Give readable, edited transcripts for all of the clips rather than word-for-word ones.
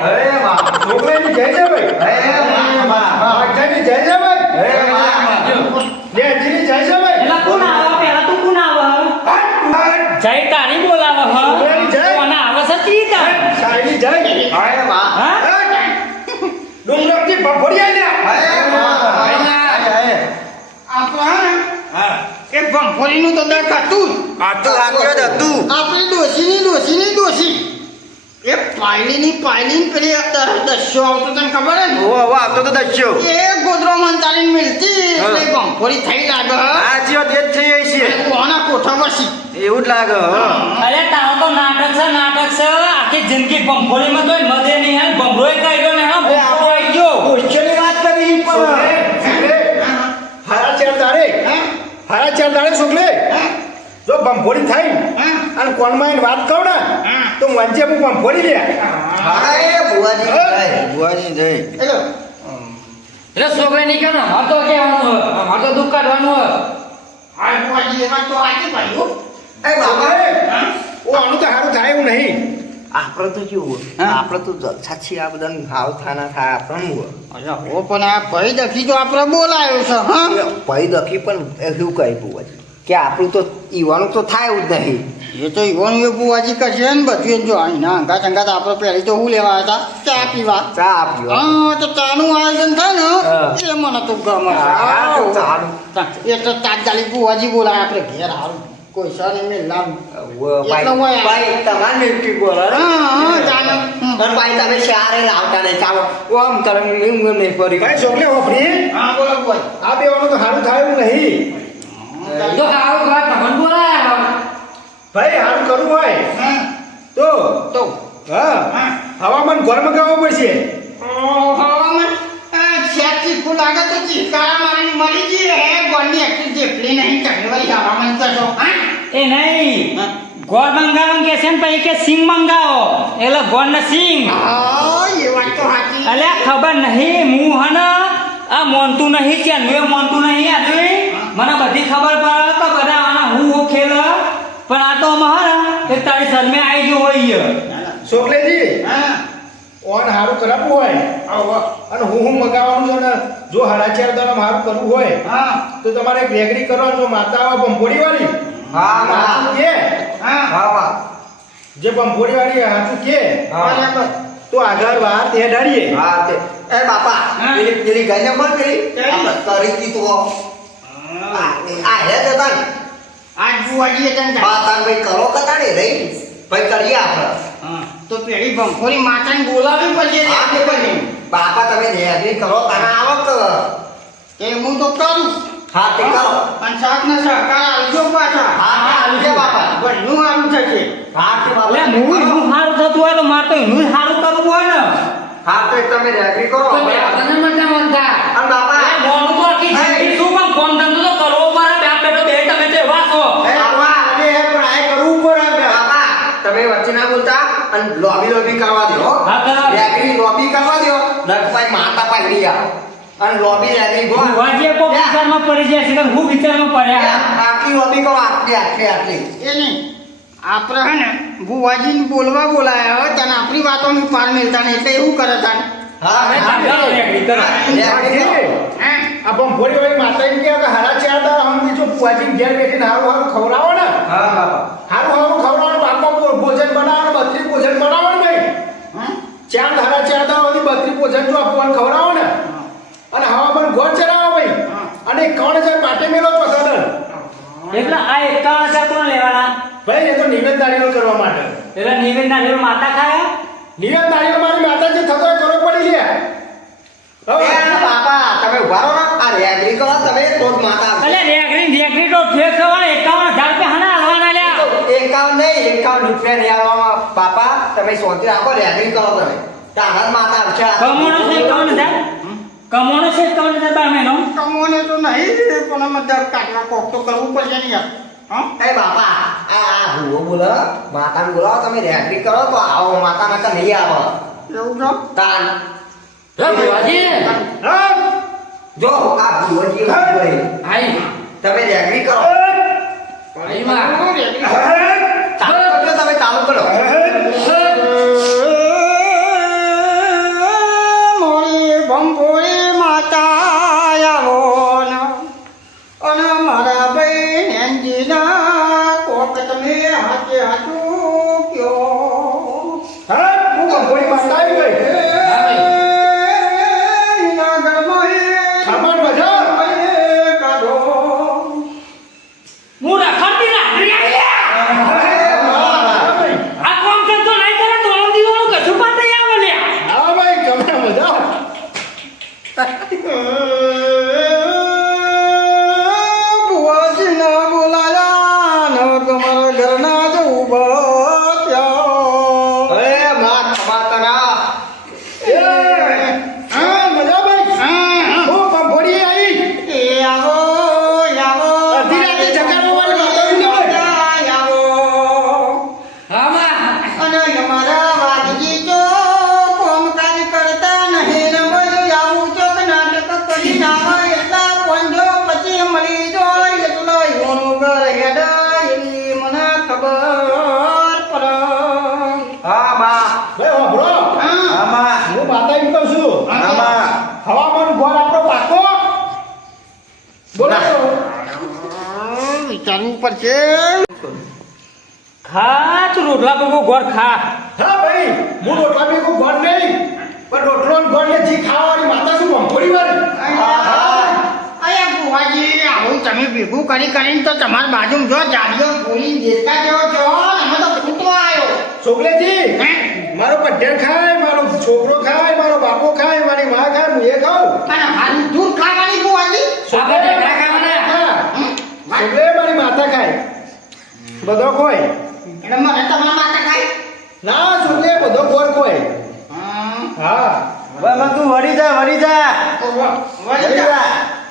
અરે વાહ છોકરાની જય છે ભાઈ અરે વાહ બાગજાની જય છે ભાઈ અરે વાહ લેજીની જય છે ભાઈ એલા કોણ આવે પેલા તું કોણ આવે જય તારી બોલાવે હ કોણ આવે છે તી તા સાઈની જય અરે વાહ હા ડુંગરથી ભફોડિયા ને અરે વાહ આપણે એક ભંફોરીનું તો દેખાતું આ તો લાગ્યો જ હતું આપણી ડોશીની ડોશી એ પાયલીની પેલી દસ્યો આવતો તને ખબર હે ને ઓ આવતો તો દસ્યો એ ગોદરો મંતાની મિલતી એટલે ભંફોરી થઈ લાગે આ જીઓ તે જ થઈ છે કોના કોઠા બસી એવું જ લાગે અરે તારો તો નાટક છે આખી જિંદગી બંભોળીમાં તોય મજે નહીં હે બંભોય કાઢ્યો ને હા બંભો આવી ગયો ક્વેશ્ચનની વાત કરી પણ હારા ચાર દાડે છોકલે જો બંફોડી થાય અને કોણમાં એને વાત કહું ને તો વંચે હું બંફોડી લે બુવાજી જય એટલે છોકરા નહીં કે મારે તો કહેવાનું હોય મારે તો દુઃખ કાઢવાનું હોય આ બુઆજી એમાં તો આજે ભાઈઓ એ બાબા ઓ આનું તો સારું થાય એવું નહીં આપણે તો કેવું આપણે તો જલસા છીએ આ બધા હાવ થાના થાય આપણને અરે ઓ પણ આ ભાઈ દખી તો આપણે બોલાયો છે હા ભાઈ દખી પણ એવું કહી બુવાજી કે આપણું તો ઈવાનું તો થાય એવું જ નહીં એ તો ઈવોનું એ બુઆજી કરશે ને બધું જો અહીંના અંગાત આપણે પહેલી તો હું લેવા હતા ચા પીવા ચા આપ્યો હા તો ચાનું આયોજન થાય ને એ મને તો ગમે ચાનું એટલે તાત્કાલિક બુઆજી બોલાય આપણે ઘેર હારું કોઈ સર મેં લાવ ભાઈ તમારે નેકી બોલો હા ચાલો ભાઈ તમે ચારે લાવતા નહીં ચાલો ઓમ તમે નહીં પડી ભાઈ છોકલે હોપડી હા બોલો બોલ આ બેવાનું તો સારું થાય એવું નહીં તો આવું વાત ભગવાન બોલાયા ભાઈ સારું કરવું હોય તો હા હવામાન ગરમ કરવું પડશે હવામાન શેકથી ફૂલ લાગે તો ચીકારા મારી મરી જઈએ હે ગોળની આખી જેટલી નહીં ચકલવાળી હવામાન કરશો હા એ નહીં ગોળ મંગાવવાનું કે છે ને પછી કે સિંગ મંગાવો એટલે ગોળ ને સિંગ હા એ વાત તો સાચી અલ્યા ખબર નહીં હું હને આ મોનતું નહીં કે મેં મોનતું નહીં આદમી મને બધી ખબર પડે તો બધા આના હું ખેલ પણ આ તો અમારે એક તારી શરમે આવી ગયો હોય છોકલેજી હા ઓન સારું કરાવવું હોય અને હું મગાવવાનું છે ને જો હરાચાર દ્વારા મારું કરવું હોય હા તો તમારે એક વેગડી કરવાનું જો માતા આવે બંફોડી વાળી હાથું કે હા જે બંફોડી વાળી હાથું કે બરાબર તો આગળ વાત એ ડાળીએ હા તે એ બાપા પેલી ગઈને પણ પેલી આપણે કરી દીધું આ હે જતા ને આજ બુઆજીએ તને હા તાન ભાઈ કરો કતાડે રહી ભાઈ કરીએ આપણે તો પેલી બંખોરી માતાને બોલાવી પડશે ને આપણે પછી બાપા તમે દેહરી કરો તાના આવક એ હું તો કરું હા તે કરો અને સાથ ને સહકાર આવજો પાછા હા આવજે બાપા ઘરનું આવું થશે હા તે એટલે બાપા હું સારું થતું હોય તો મારે તો એનું સારું કરવું હોય ને હા તો તમે રેગરી કરો તો મેં તને મજા મનતા અને બાપા મોનું તો આખી જિંદગી શું પણ કોમ ધંધો તો કરવો પડે બે પેટો બે તમે તે વાસો એ બાપા એ ટ્રાય કરવું પડે બાપા તમે વચ્ચે ના બોલતા અને લોબી કરવા દો હા, કરાવો. રેગરી લોબી કરવા દો નટભાઈ માતા પાડી આ અને લોબી રેગરી ગો વાજે કો વિચારમાં પડી જાય છે કે હું વિચારમાં પડ્યા આખી લોબી કરો આટલી એ નહીં આપણે હે ને બુઆજીને બોલાયા હોય તને આપણી વાતોની પાર મિલતા નહીં એટલે એવું કરે તાને હા હા કરો રેગડી કરો હે આ બંફોડી વાળી માતા એમ કે હરાચાર દ્વારા હમ જો પુઆજી ઘેર બેઠીને હારું ખવડાવો ને હા બાપા હારું ખવડાવો બાપા ભોજન બનાવો ને 32 ભોજન બનાવો ને ભાઈ હા ચાર ધારા ચાર દાવાની 32 ભોજન જો આપવાનું ખવડાવો ને અને હવામાન ગોળ ચરાવો ભાઈ અને 51,000 પાટે મેલો તો સદન એટલે આ 51,000 કોણ લેવાના ભાઈ એ તો નિવેદનદારીઓ કરવા માટે એટલે નિવેદન ના માતા ખાયા નિવેદનદારીઓ મારી માતા જે થતો હોય કરવો પડી છે હવે બાપા તમે ઉભા રહો ને આ રેગરી કરો તમે તો જ માતા અલે રેગડી તો ફેક થવાને 51,000 રૂપિયા હના હાલવાના લ્યા 51 રૂપિયા નહીં આવવામાં બાપા તમે શાંતિ રાખો રેગરી કરો તમે તારા માતા આવશે કમોણો છે 51,000 બાર મહિનો કમોને તો નહીં પણ અમે દર કાઢવા કોક તો કરવું પડશે ને યાર હા એ બાપા આ હુઓ બોલો માતાને બોલાવો તમે રેગરી કરો તો આવો માતા નકર નહીં આવો એવું છો તાન હે ભુવાજી હા જો આ ભુવજી ભાઈ આઈ તમે રેગરી કરો આઈ માં ચાલુ કરો તમે ચાલુ કરો કરવું પડશે ખા તું રોટલા પકો ગોળ ખા હા ભાઈ હું રોટલા બી કોઈ ગોળ નહીં પણ રોટલો ને ગોળ ને જી ખાવાની માતા શું ભંભોળી વાળી અરે બુવાજી આવું તમે ભેગું કરીને તો તમારી બાજુ જો જાડીઓ ગોળી દેખા જેવો છો અમે તો ફૂટવા આવ્યો છોકરેજી મારો પઢેર ખાય મારો છોકરો ખાય મારો બાપો ખાય મારી માં ખાય હું એ ખાઉં અને મારું દૂધ ખાવાની બુવાજી આપણે ઢેકડા ખાવાના. હા છોકરે મારી માતા ખાય બધો કોઈ એટલે મને તમારા માટે ખાય ના છોકરે બધો ગોળ કોઈ હા બસ તું વળી જા વળી જા.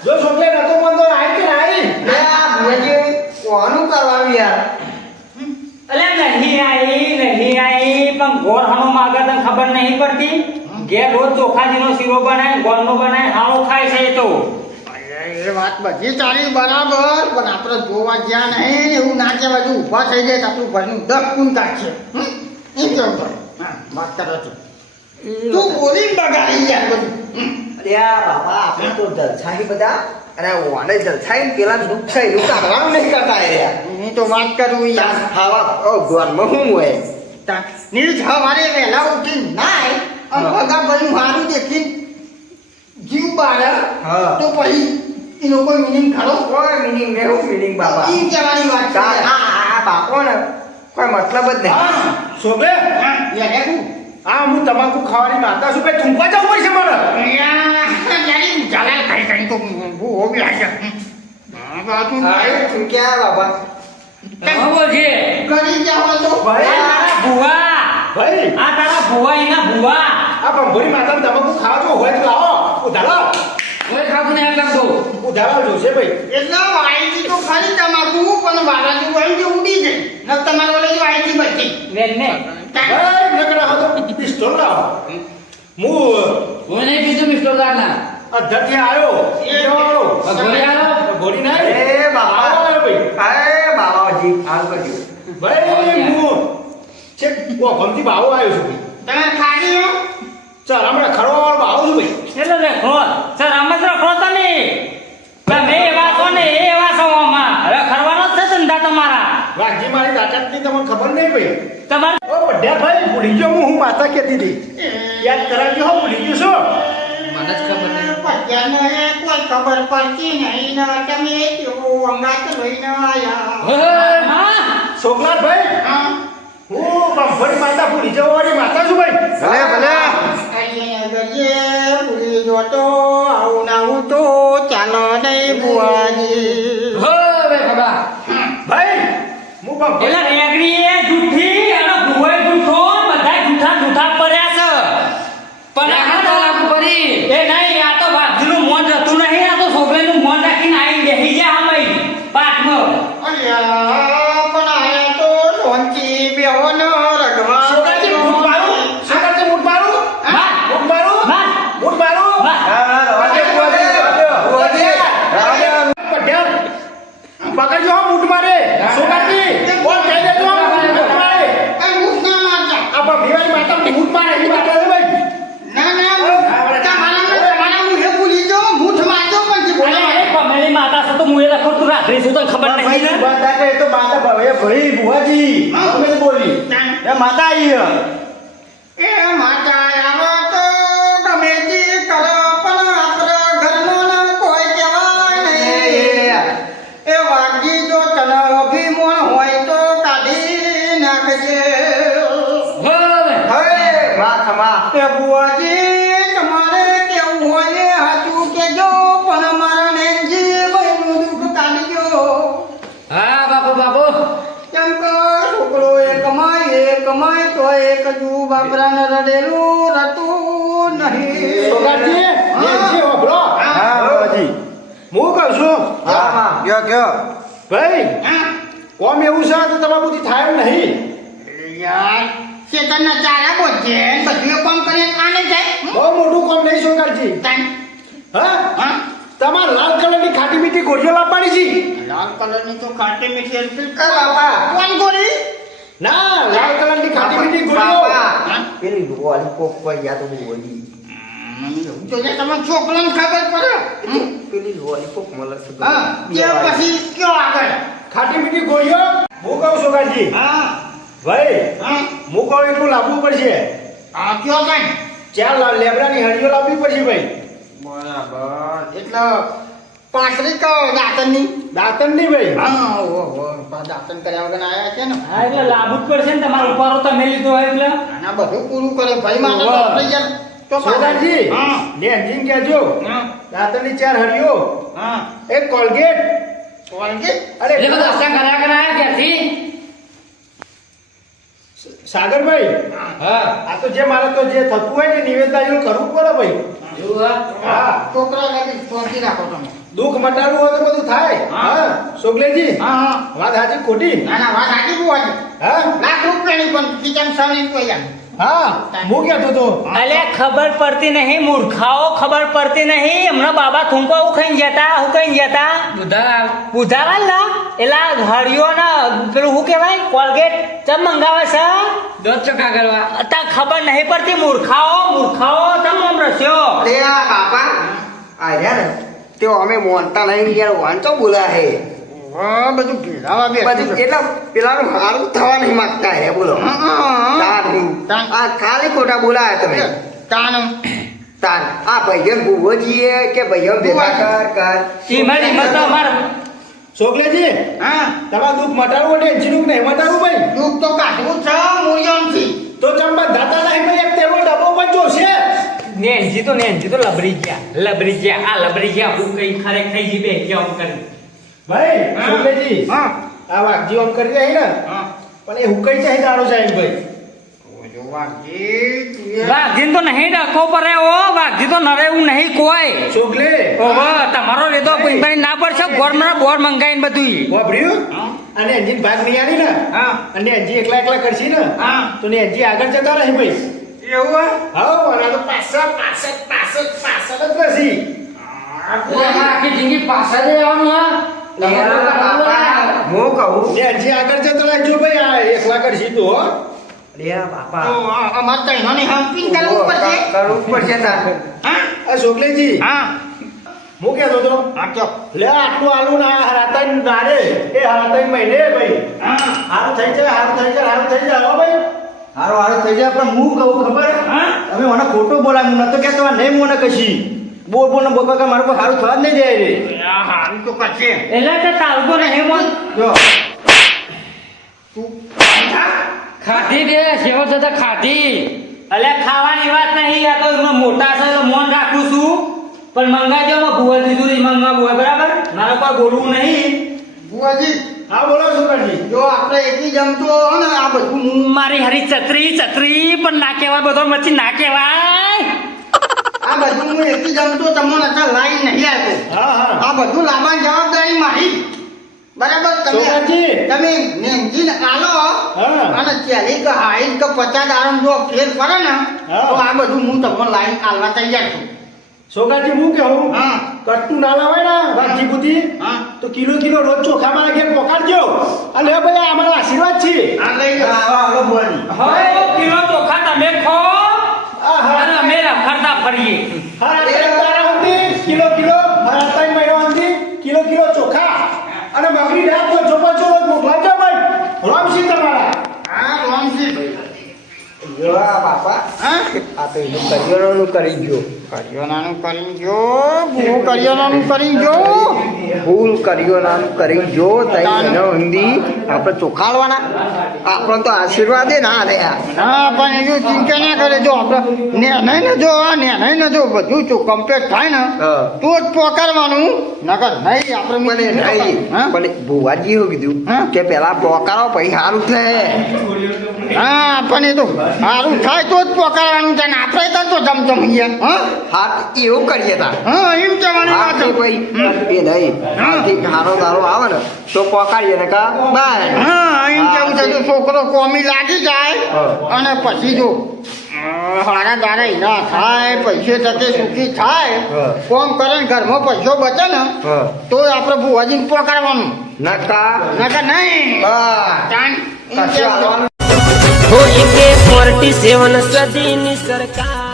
જો છોકરે નતો મંદો આઈ કે આઈ લે આ ભુવાજી કોનું કરવાનું યાર અલે નહીં આવી પણ ગોળ હણો માગે તને ખબર નહીં પડતી ઘેર રોજ ચોખાજીનો શીરો બનાય ગોળનો બનાય હાળો ખાય છે એ તો એ વાત બધી ચાલી બરાબર પણ આપણે જોવા જ્યાં નહીં ને એવું ના કે બાજુ ઊભા થઈ જાય તો આપણું ઘરનું દસ કુન કાઢશે એમ કેવું થાય હા વાત કરો છો તું બોલીને બગાડી યાર બધું અરે આ બાપા આપણે તો જલસાઈ બધા અને ઓને જલસાઈ પેલા નુકસાઈ કાઢવાનું નહીં કરતા એ રહ્યા હું તો વાત કરું યાર ખાવા ગોળમાં શું હોય નીલ સવારે વહેલા ઉઠી નાય અને ભગા ભાઈ મારું દેખીને જીવ બાળે હા. તો પછી એનો કોઈ મિનિંગ ખરો કોઈ મિનિંગ ને એવું મિનિંગ બાપા ઈ કહેવાની વાત છે આ બાપો ને કોઈ મતલબ જ નહીં હા છોકરે યાર હું આ હું તમાકુ ખાવાની માતા છું ભાઈ થૂંકવા જવું પડશે મારે હા તું ક્યાં બાપા હા બોલજે ભાઈ આ તારા ભુવા ભાઈ આ તારા ભુવા એના ભુવા આ ભંભોળી માતાને તમાકુ ખાવા જો હોય તો લાવો ઉધારો કોઈ ખાતું નહીં કરતો ઉધારો જોશે ભાઈ વેદ ને ભાઈ નકરા હતો પિસ્તોલ લાવો હું કોઈ નહીં પીધું મિસ્ટર દાખલા અધ્ધરથી આવ્યો આવ્યો ઘોડી આવ્યો? ઘોડી ના એ બાપા આવ્યો ભાઈ અરે બાબાજી હાલ કરજો ભાઈ હું છે ઓ ગમતી બાવો આવ્યો છું ભાઈ ચાલ હમણાં ખરવાવાળો બાવો છું ભાઈ એટલે રેખો સર આમ જ રખો તમે તમે એવા છો ને એ એવા છો આમાં હવે ખરવાનો જ છે ધંધા તમારા વાઘજી મારી તાકાતની તમને ખબર નહીં ભાઈ તમારે ઓ બઢિયા ભાઈ ભૂલી ગયો હું માતા કહેતી હતી યાદ કરાવજો હો ભૂલી ગયો છો મને જ ખબર નહીં કોઈ ખબર પડતી નહીં ને તમે કેવું અંગાત લઈને આયા હા સોમનાથ ભાઈ હા હું ભંભોળી માતા ભૂલી જવાવાળી માતા છું ભાઈ ભૂલી જો તો આવું ના આવું તો ચાલો નહીં બુઆજી હો બે ખબા ભાઈ હું ભંભોળી એટલે રેગડી એ જૂઠી અને ભુવાઈ જૂઠો બધા જૂઠા પડ્યા છે પણ આ તો લાગુ પડી એ નહીં આ તો બાપજીનું મોન જતું નહીં આ તો છોકરીનું મોન રાખીને આવી બેસી જાય આમય પાઠમાં અલ્યા પણ આયા તો લોંચી બેહોનો રગવા સોગાજી મૂઠ મારું સોગાજી મૂઠ મારું હા. મૂઠ મારું બસ મૂઠ મારું બસ પકડજો હો મૂઠ મારે સોગાજી બોલ કહી દેજો હો મૂઠ મારે એ મુખ ના મારતા આ ભીવાળી માતા મૂઠ મારે એવી વાત છે ભાઈ ના તમારા મુખે ભૂલી જો મૂઠ મારજો પણ જે બોલે અરે કમેલી માતા છે તો હું એ લખો તું રાત્રે શું તો ખબર નહીં ને માતા આવી એ માતા આવો તો ગમે તે કરો પણ આપણે ઘરનો ના કોઈ કહેવાય નહીં એ વાગી જો તને અભિમાન હોય તો કાઢી નાખજે હો બે એ બુઆજી તમારે કેવું હોય એ સાચું કેજો પણ મારા નેનજી ભાઈનું દુઃખ કાઢજો હા બાપુ કેમ કે છોકરો એ કમાય તો એક જુ બાપરાને રડેલું રતું નહીં સોગાજી નેનજી હોબળો હું કહું છું ભાઈ કોમ એવું છે તો તમારા બુદ્ધિ થાય એમ નહીં યાર ચેતનના ચારા બોજે બધું કામ કરીને આને જાય બહુ મોટું કોમ નહીં સોગાજી હા હા તમારે લાલ કલરની ખાટી મીઠી ગોળીઓ લાવવાની છે લાલ કલરની તો ખાટી મીઠી એલપી બાપા. કોણ ગોળી ના લાલ કલરની ખાટી મીઠી ગોળીઓ પેલી લોલીપોપ કોઈ યાદ બોલી તો જે તમે છોકરાને ખબર પડે પેલી લોલીપોપ મળે છે હા કે પછી કયો આગળ ખાટી મીઠી ગોળીઓ હું કહું સોગાજી હા ભાઈ હા હું કહું એટલું લાવવું પડશે હા કયો કઈ ચાર લેબડાની હળીઓ લાવવી પડશે ભાઈ બરાબર એટલે પાટરી કહો દાંતણની દાંતણ નહીં ભાઈ હા ઓહો દાંતણ કર્યા વગર આયા છે ને હા એટલે લાભ જ પડશે ને તમારો ઉપારો તમે લીધો હોય એટલે આના બધું પૂરું કરે ભાઈ માટે તો ઓહો. આપણે યાર તો સોગાજી હા ને એન્જિન કહેજો હા દાંતણની ચાર હળીઓ હા એક કોલગેટ કોલગેટ અરે એટલે બધા દર્શન કર્યા કર્યા ક્યાંથી સાગરભાઈ હા આ તો જે મારે તો જે થતું હોય ને નિવેદન કરવું પડે ભાઈ એવું હા હા છોકરા લાગી પહોંચી રાખો તમે દુઃખ મટાડવું હોય તો બધું થાય હા. હા સોગલેજી હા હા વાત સાચી ખોટી ના ના વાત સાચી બહુ હતી હા લાખ રૂપિયાની પણ કિચન સાવની કોઈ યાર હા હું કહેતો તો અલે ખબર પડતી નહીં મૂર્ખાઓ ખબર પડતી નહીં હમણાં બાબા થૂંકો હું ખાઈને જતા હું ખાઈને જતા બુધાવાલ ના એલા હરિયો ના પેલું શું કહેવાય કોલગેટ ચમ મંગાવે છે દોત ચોખ્ખા કરવા તા ખબર નહીં પડતી મૂર્ખાઓ ચમ આમ રસ્યો તે આ બાપા આ યાર તે અમે મોનતા નહીં યાર વાંચો બોલા હે હા બધું ભેળાવા બે પછી એટલે પેલાનું હારું થવા નહીં માંગતા હે બોલો તાન આ ખાલી ખોટા બોલાયા તમે તાન તાન આ ભાઈઓ ભૂવોજીએ કે ભાઈઓ ભેગા કર ઈમાં તો અમાર સોગલેજી હા તમારું દુઃખ મટાડવું એટલે એન્જિન નહીં મટાડવું ભાઈ દુઃખ તો કાઢવું છે મૂલ્યોથી તો ચંબા દાતા નહીં ભાઈ એક તેનો ડબ્બો પણ જોશે નેનજી તો લબરી ગયા હું કઈ ખરેખ થઈ જી બે કે આમ કરી ભાઈ હા. સોગલેજી હા આ વાઘજી આમ કરી રહી ને હા પણ એ હુકાઈ જાય દાડો જાય ભાઈ વાઘજી તો નહીં ડખો પડે ઓ વાઘજી તો નરે એવું નહીં કોઈ સોગલે ઓહો તમારો રેતો કોઈ ના પડશે બોર મંગાઈને બધું વાપર્યું અને એન્જિન ભાગ નહીં આવી ને હા અને એન્જિન એકલા કરશી ને હા તો ને એન્જિન આગળ જતા રહી ભાઈ એવું હા અને તો પાછળ જ નથી આખી જિંદગી પાછા જ આવવાનું હું કહું ને એન્જિન આગળ જતા રહેજો ભાઈ આ એકલા કરશી તો હો. લે બાપા તો અમાર તૈનોને હમ્પિંગ કરવું પડશે કરવું પડશે તાર હા આ સોગલેજી હા હું કહેતો તો હા કયો લે આટલું આલુ ના હરાતાઈ દાડે એ હરાતાઈ મહિને ભાઈ હા હારું થઈ જાય હો ભાઈ હારું થઈ જાય પણ હું કહું ખબર હા તમે મને ખોટું બોલાય હું નતો કહેતો નહીં મને કશી બોલ ને બોલ મારું કોઈ સારું થવા જ નહીં દે રે હારું તો કરશે એટલે તો ચાલતો નહીં મન જો તું ખાધી દે સેવો થતા ખાધી અલે ખાવાની વાત નહીં આ તો એમાં મોટા છે તો મોન રાખું છું પણ મંગાજો માં ભૂવા દીધું નહીં મંગાવું હોય બરાબર મારે કોઈ બોલવું નહીં બુઆજી હા બોલો સુરજી જો આપણે એકલી જમતો હો ને આ બધું મારી હરી છત્રી પણ ના કહેવાય બધો પછી ના કહેવાય આ બધું હું એકલી જમતો તમને અત્યારે લાઈન નહીં આવતો હા હા આ બધું લાવવાની જવાબદારી મારી બરાબર સોમનાથજી. તમે નેમજીને આલો હા. અને 40 કે 60 કે 50 આરમ જો ફેર પડે ને હા. તો આ બધું હું તમને લાઈન આલવા તૈયાર છું સોગાજી હું કેવું હા કટ્ટું ના લાવાય ને વાઘજી બુદ્ધિ હા તો કિલો રોજ ચોખા મારા ઘેર પોકાડજો અને હવે ભાઈ અમારા આશીર્વાદ છે આ લઈ જાઓ. આવો બોલી હવે કિલો ચોખા તમે ખો આહા. અને અમે રખડતા ફરીએ હરાતાઈ તારા હતી કિલો હરાતાઈ મહિનો હતી કિલો ચોખા અને બકરી રાત પર ચોપા રોજ મોકલાવજો ભાઈ રામસી તમારા હા રોમજી જો આ બાપા હા આ તો એનું કરિયાણાનું કરી ગયો કરિયાણાનું કરી જો હું કરિયાણાનું કરી જો ફૂલ કરિયાણાનું કરી જો તઈ એનો હિન્દી આપણે ચોખાડવાના આપણને તો આશીર્વાદ ના રહ્યા હા પણ એનું ચિંતા ના કરે જો આપણે ને જો બધું જો કમ્પ્લીટ થાય ને હા. તો જ પોકારવાનું નકર નહીં આપણે મને નહીં હા? પણ ભુવાજી એવું કીધું હા? કે પેલા પોકારો પછી સારું થાય હા પણ એ તો સારું થાય તો જ પોકારવાનું છે ને આપણે તો જમજમ અહીંયા હા હાથ એવું કરીએ તા હા એમ કહેવાની વાત હાથ છે. ભાઈ એ નહીં હાથથી હારો દારો આવે ને તો પોકારીએ ને કા બાય હા એમ કેવું છે તો છોકરો કોમી લાગી જાય હા. અને પછી જો હારા દાડા ઈના થાય પૈસે તકે સુખી થાય હા. કોમ કરે ને ઘરમાં પૈસો બચે ને હા. તો આપણે ભુવાજીને પોકારવાનું નકા નકર નહીં બા ચાલ, એમ કશું કેવું છે. આવવાનું हो 47 सदी सरकार